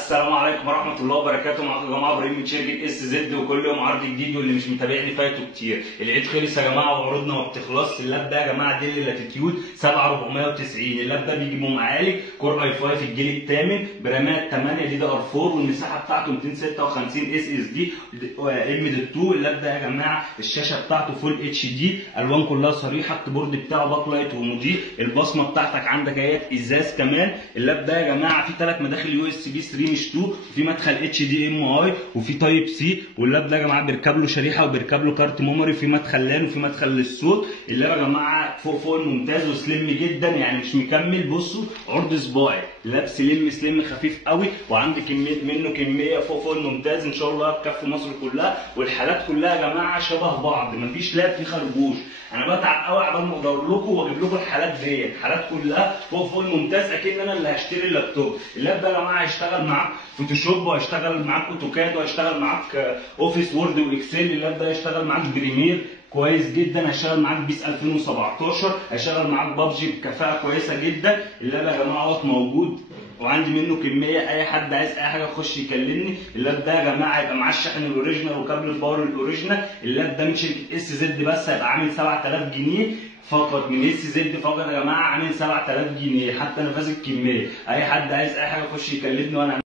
السلام عليكم ورحمة الله وبركاته. معاكم يا جماعة إبراهيم من شركة اس زد، وكل يوم عرض جديد، واللي مش متابعني فايته كتير. العيد خلص يا جماعة وعروضنا ما بتخلصش. اللاب ده يا جماعة ديل لاتيتيود 7490. اللاب ده بيجي بمعالج كور اي 5 الجيل الثامن برامات 8 دي دي ار 4، والمساحة بتاعته 256 اس اس دي ام دي 2. اللاب ده يا جماعة الشاشة بتاعته فول اتش دي، الوان كلها صريحة، الكيبورد بتاعه باك لايت ومضيء، البصمة بتاعتك عندك اهيت ازاز كمان. اللاب ده يا جماعة فيه 3 مداخل يو اس بي 3 مش 2، وفي مدخل اتش دي ام اي، وفي تايب سي. واللاب ده يا جماعه بيركب له شريحه وبيركب له كارت ميموري، في مدخل لان وفي مدخل للصوت. اللاب يا جماعه فوق ممتاز وسليم جدا، يعني مش مكمل. بصوا عرض صباعي، اللاب سليم خفيف قوي، وعندي منه كميه فوق ممتاز ان شاء الله تكفي مصر كلها. والحالات كلها يا جماعه شبه بعض، مفيش لاب فيه خربوش. انا بتعب قوي عبال ما ادور لكم واجيب لكم الحالات دي. الحالات كلها فوق ممتاز، اكيد انا اللي هشتري اللابتوب. اللاب ده يا جماعه هيشتغل معاك فوتوشوب، وهيشتغل معاك اوتوكاد، وهيشتغل معاك اوفيس وورد واكسل. اللاب ده هيشتغل معاك بريمير كويس جدا، هيشتغل معاك بيس 2017، هيشتغل معاك بابجي بكفاءه كويسه جدا. اللاب يا جماعه اهوت موجود وعندي منه كميه، اي حد عايز اي حاجه يخش يكلمني. اللاب ده يا جماعه هيبقى معاه الشحن الاوريجينال وكابل الباور الاوريجينال. اللاب ده من شركه اس زد بس هيبقى عامل 7000 جنيه فقط، من اس زد فقط يا جماعه عامل 7000 جنيه، حتى نفاذ الكميه. اي حد عايز اي حاجه يخش يكلمني وانا